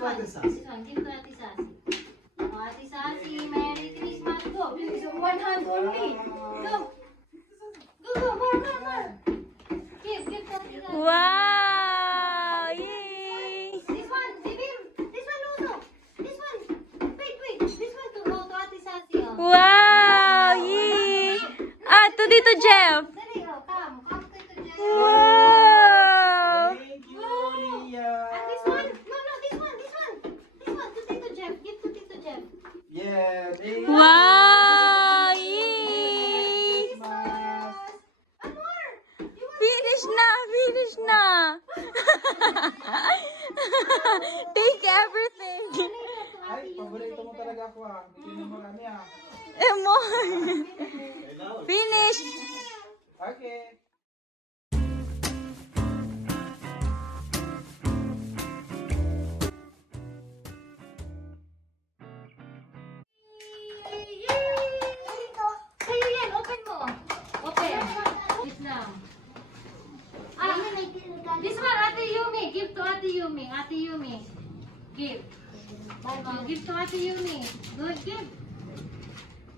one. This one. Give to Ate Sassy. Oh, Ate Sassy, Merry Christmas. Go. One hand only. Go. Go. More. Give to Ate Sassy. Wow! Yay! This one, Bibim. This one also. This one. Wait. This one to go to Ate Sassy. Oh. Wow! Yay! Ah, to dito, Jeff. Dali, oh, come. Come to Jeff. Wow! Thank you, Leah. And this one. No, this one. This one to Tito Jeff. Give to Tito Jeff. Yeah, thank you. Wow! Yay! Christmas. One more. You want Finish na! Take everything. Ay, paborito mo talaga ako ah. Bigyan mo marami ah. More. Finish. Okay. Sa'yo yan, open mo. Open. Wait lang. Ah, this one, Ate Yumi. Give to Ate Yumi. Ate Yumi. Give. Oh, give to Ate Yumi. Good, give.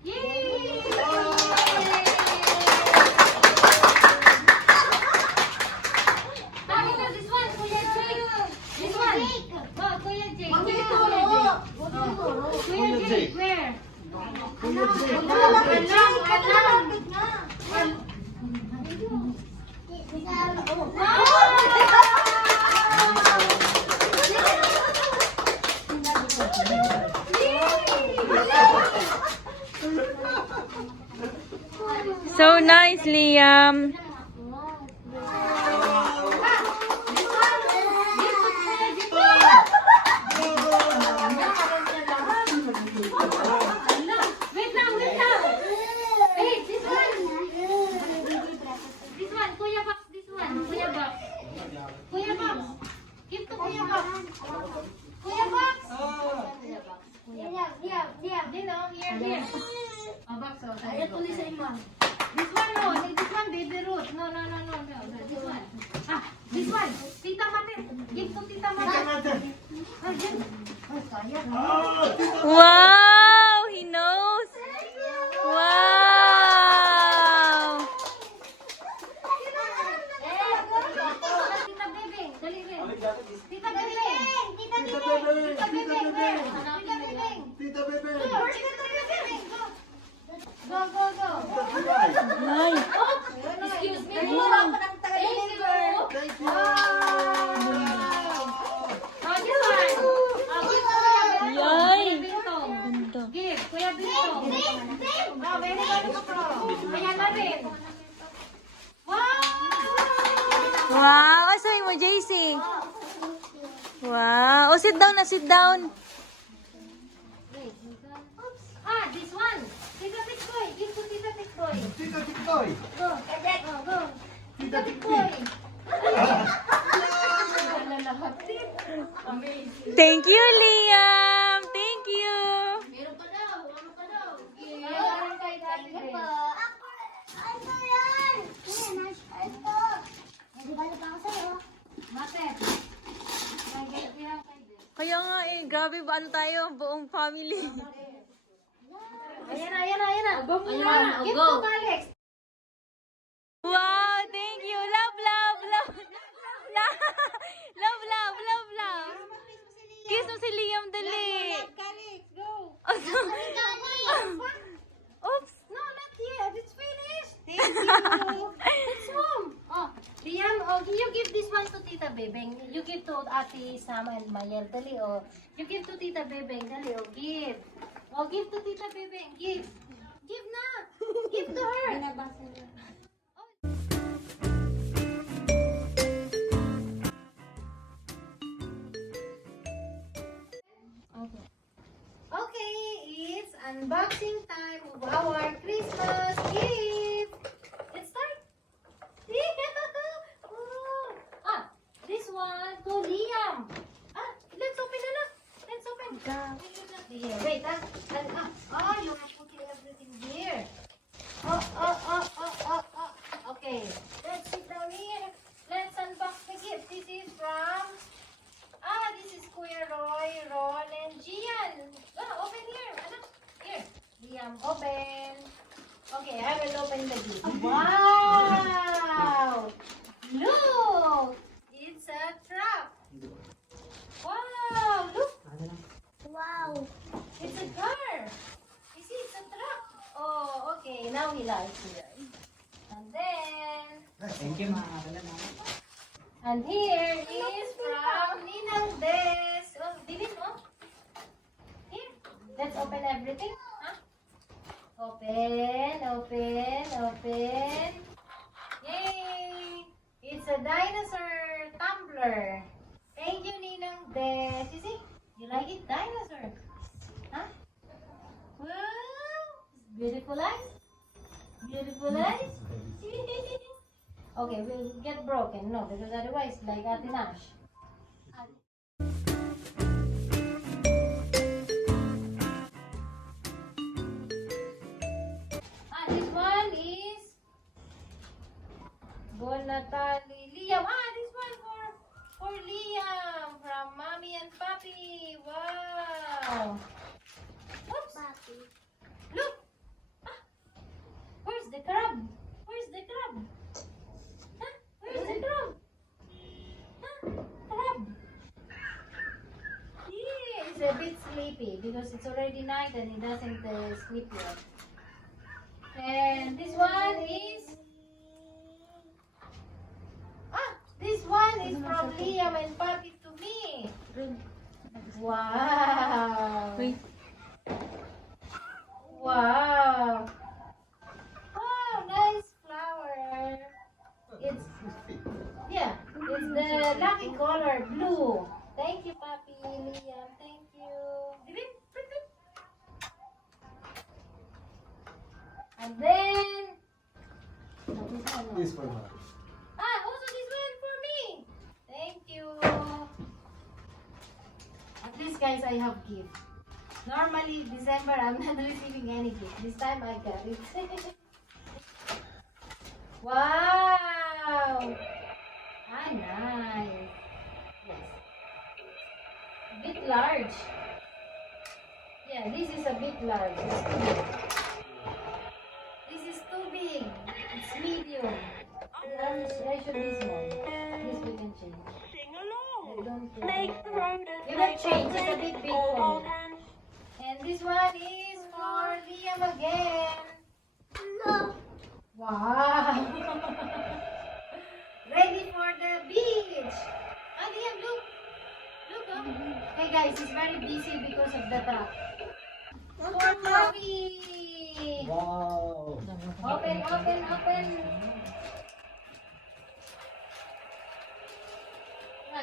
Yay! Bakit na this one, Kuya Jake? This one. Oh, Kuya Jake. Kuya Jake, where? So nice, Liam. Wait lang. Wait, this one. This one, Kuya Box, this one. Kuya Box. Kuya Box. Give to Kuya Box. Kuya Box. Kuya Box. Here. Oh, Box, oh. Ito ulit sa ima. This one, no. This one, baby Ruth. No. This one. Ah, this one. Tita Mate. Give to Tita Mate. Ah, yan. Oh, sayang. Wow! He knows. Wow! Tita Bebeng, dali rin. Tita Tita Bebeng. Bebeng. Tita Bebeng. Tita Bebe. Go. Nice. Excuse me. Thank you. Oh, this one. Oh, give to Kuya Yay. Bintong. Ganda. Give, Kuya Bintong. Oh, very good, bro. Ayan na rin. Wow! Wow! Ano sabi mo, JC? Wow! Oh, sit down. Wait, ah, this one. Tita Tikboy. Give to Tita Tikboy. Tita Tiktoy. Go. Go. Tita Tikboy. Amazing. Thank you, Liam. Thank you. Meron pa daw. Meron kay Daddy Ray. Matet. Kaya nga grabe ba ano tayo, buong family. Ayan na. Go muna. Give to Alex. Wow, thank you. Love. Kiss mo si Liam, dali. Alex, go. Oops. No, not yet. It's finished. Thank you. It's home. Oh, Liam, you give this one to Tita Bebeng. You give to Ate Sam and Mayel. Dali, oh. You give to Tita Bebeng. Dali, oh. Give. Oh, give to Tita Bebeng. Give. Give na. Give to her. Okay, it's unboxing time of our Christmas gift. Let's start. Oh. Ah, this one to Liam. Ah, let's open na. Let's open. Here, wait. Oh, you are putting everything here. Oh. Okay, let's sit down here. Let's unbox the gift. This is from. This is Kuya Roy. Liam, open. Okay, I will open the gift. Wow! Look! It's a trap. Wow! Look! Wow! It's a car. You see, it's a truck. Oh, okay. Now he likes it. And then, Thank you. and here is from Ninang Des. Oh, Dilin, oh. Here. Let's open everything. Huh? Open, open, open. Yay! It's a dinosaur tumbler. Thank you, Ninang Des. You see? You like it? Dinosaur. Huh? Wow! Beautiful eyes. Beautiful eyes. Okay, we'll get broken. No, because otherwise, like Ate Nash. This one is Bon Natali Liam. This one for Liam from Mommy and Papi. Wow. Oops. Look. Where's the crab? Where's the crab? Huh? Where's the crab? Huh? Crab. Yeah, he's a bit sleepy because it's already night and he doesn't sleep yet. And this one is... this one is from Liam and Papi to me. Wow. Wow. Wow, nice flower. It's the lucky color blue. Thank you, Papi, Liam. Thank you. Dilin, print it. And then This for Mom. also this one for me. Thank you. At least, guys, I have gift. Normally, December, I'm not receiving any gift. This time, I got it. Wow! Nice. Yes. A bit large. Yeah, this is a bit large. It's too big. This is too big. It's medium. I should this one. This we can change. You don't change. It's a bit big for me. And this one is for Liam again. No. Wow. Ready for the beach. Liam, look. Look, oh. Hey guys, he's very busy because of the truck. For Mommy. Wow. Open, open, open.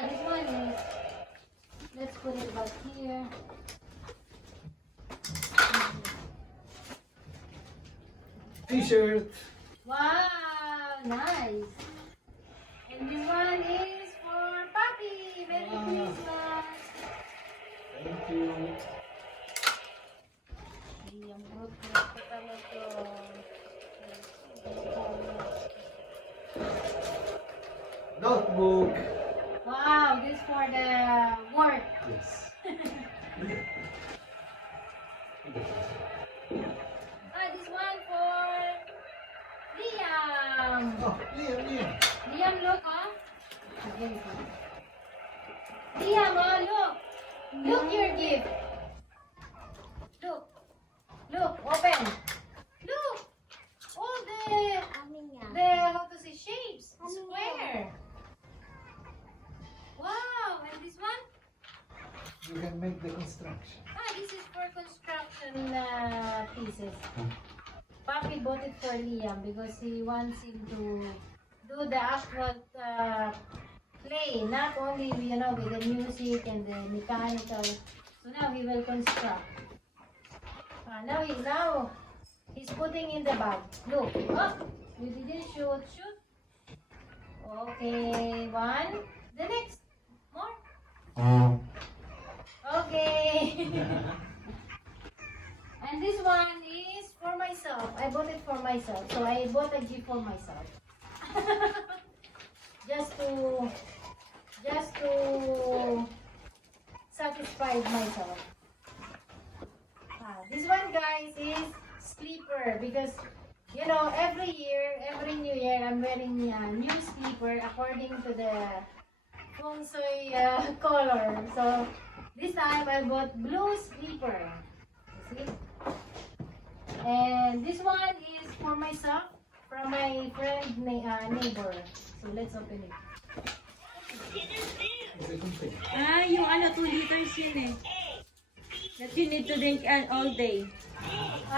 This one is, let's put it back here. T-shirt. Wow, nice. And this one is for Papi. Merry Christmas. Thank you. Liam, fruit pa talaga. Notebook. Wow, this for the work. Yes. This one for Liam. Oh, Liam. Liam, look, Very good. Liam, look. Look your gift. Look. Look, open. Look. All the how to say shapes. Square. Wow, and this one? You can make the construction. This is for construction pieces. Papi bought it for Liam because he wants him to do the actual play, not only with the music and the mechanical. So now he will construct. Now he's putting in the bag. Look, you didn't shoot. Okay, one. The next, more. Okay. And this one is for myself. I bought it for myself. So I bought a gift for myself. just to satisfy myself. This one, guys, is sleeper because you know every new year I'm wearing new sleeper according to the feng shui color. So this time I bought blue sleeper. You see? And this one is for myself from my friend neighbor. So let's open it. Ah, yung ano, 2 liters yun eh. That you need to drink all day.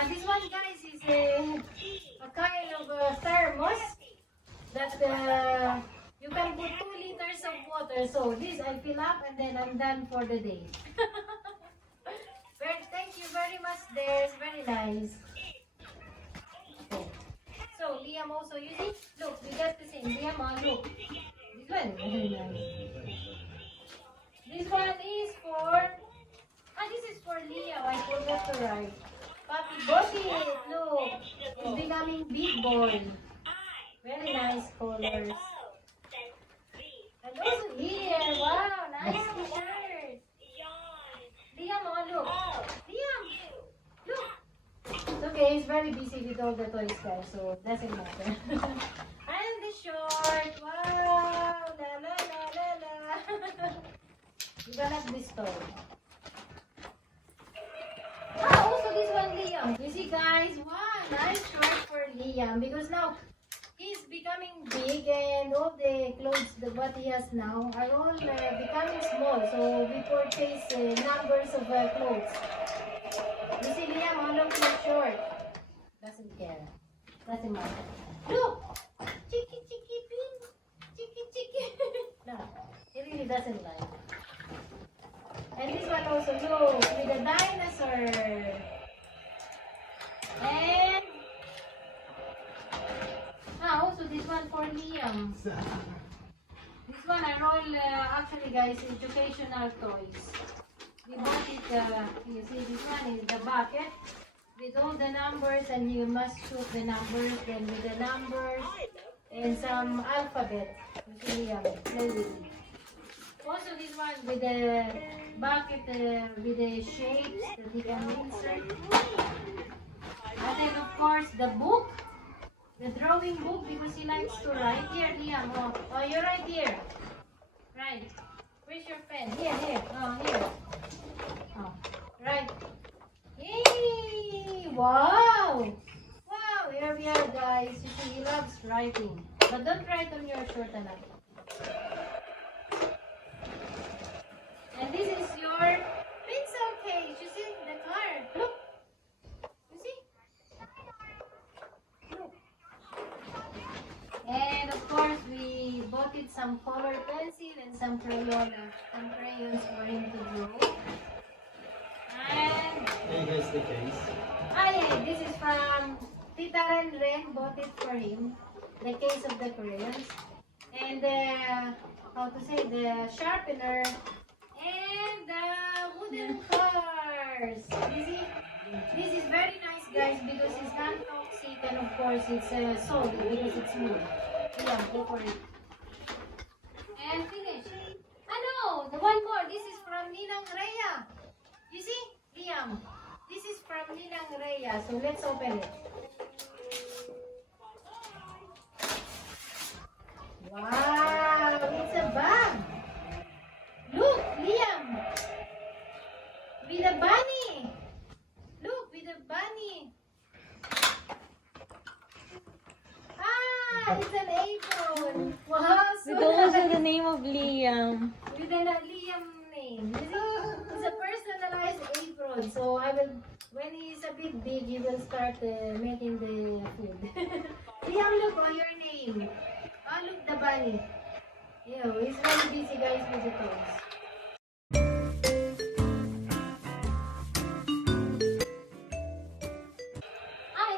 This one, guys, is a kind of thermos that you can put 2 liters of water. So this I fill up and then I'm done for the day. Thank you very much. There, it's very nice. Okay. So Liam also, you see, look, we got the same. Liam, look, this one is very nice. This one is for. This is for Liam. I forgot to write. Papi bought it. Look, it's becoming big boy. Very nice colors. And also here, wow, nice t-shirt. Liam, look. Liam, look. It's okay, he's very busy with all the toys, guys, so it doesn't matter. And the short, wow, la la la la la. You gonna have this toy. Also this one, Liam. You see, guys, wow, nice short for Liam because now he's becoming big and all the clothes what he has now are all becoming small. So we purchase numbers of clothes. You see, Liam, look so short. Doesn't care. Doesn't matter. Look! Chicky, chicky, pin. Chicky, chicky. No, he really doesn't like. And this one also, look, with a dinosaur. And also this one for Liam. This one are all actually, guys, educational toys. We bought it, you see this one is the bucket with all the numbers and you must shoot the numbers, then with the numbers and some alphabet. You see, Liam, play with it. Also this one with the bucket with the shapes that you can insert. And then of course the book, the drawing book because he likes to write. Here, Liam, oh you're right here. Right. Where's your pen? Here, here. Oh, here. Oh, right. Yay! Wow! Wow, here we are, guys. You see, he loves writing. But don't write on your shirt enough. And this is your pencil case. You see the card. Look. You see? Look. And of course, we bought it some color pencil and some crayons for him to draw. And here's the case. yeah, this is from Tita Ren bought it for him. The case of the crayons. And how to say, the sharpener. And the wooden cars. You see? This is very nice, guys, because it's non-toxic and of course it's solid because it's wood. Yeah, go for it. And finish. No, the one more. This is from Ninang Rhea. You see, Liam? This is from Ninang Rhea. So let's open it. Wow, it's a bag. Look, Liam. With a bunny. Look, with a bunny. It's an apron. Wow, so With also nice. the name of Liam. With a Liam name. You see, it's a personalized apron. So I will, when he's a bit big, he will start making the food. Liam, look, your name. Look, the bunny. He's very busy, guys, with the toys.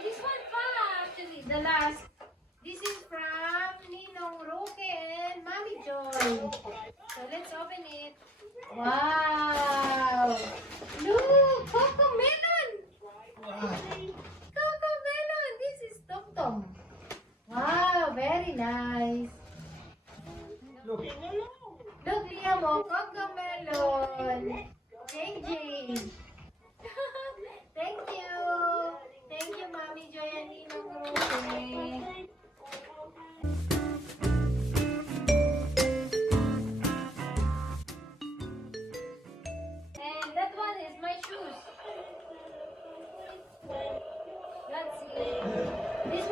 This one pa, actually, the last. This is from Ninong Roque and Mami Joy. So let's open it. Wow! Look! Coco Melon! Coco Melon! This is Tom Tom. Wow! Very nice. Look. Look, Liam, Coco Melon. Thank you. Thank you. Thank you, Mami.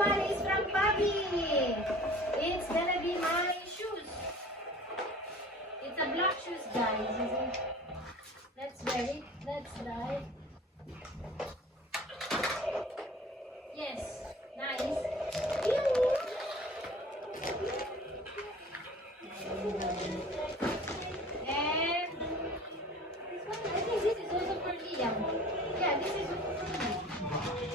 one is from Bobby. It's gonna be my shoes. It's a black shoes, guys. Let's wear it. Let's try. Yes, nice. And this one, I think this is also for Liam. Yeah, this is also for me.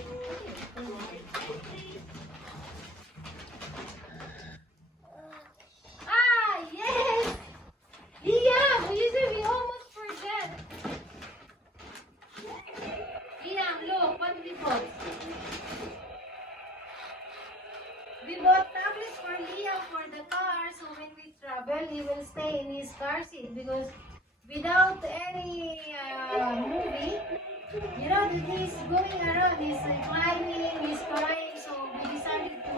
Ah, yes! Liam, you said we almost forget. Liam, look what we bought. We bought tablets for Liam for the car, so when we travel, he will stay in his car seat because without any movie, you know, he's going around, he's climbing, he's crying, so we decided to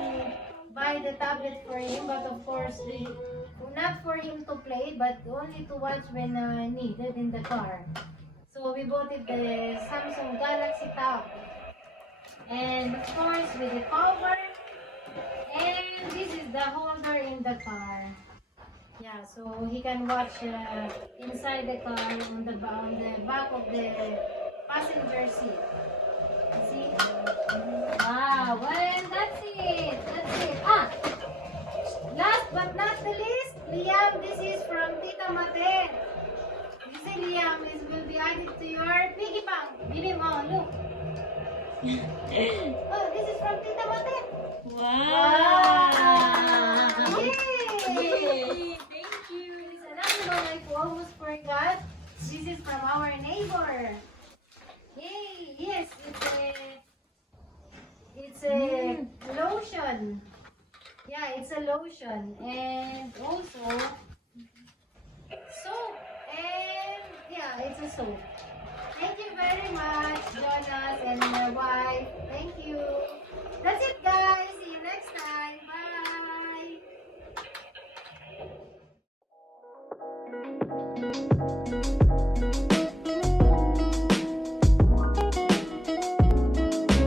buy the tablet for him, but of course, not for him to play, but only to watch when needed in the car. So we bought it the Samsung Galaxy Tab. And of course, with the cover, and this is the holder in the car. Yeah, so he can watch inside the car on the back of the passenger seat. You see? Wow, well, that's it. That's it. Ah, last but not the least, Liam, this is from Tita Mate. You see, Liam, this will be added to your piggy bank. Give him all, look. Oh, this is from Tita Mate. Wow! Yay! Yay! Thank you! It's another one I almost forgot. This is from our neighbor. Yay! Yes, it's a lotion. Yeah, it's a lotion. And also soap. And yeah, it's a soap. Thank you very much, Jonas and my wife. Thank you.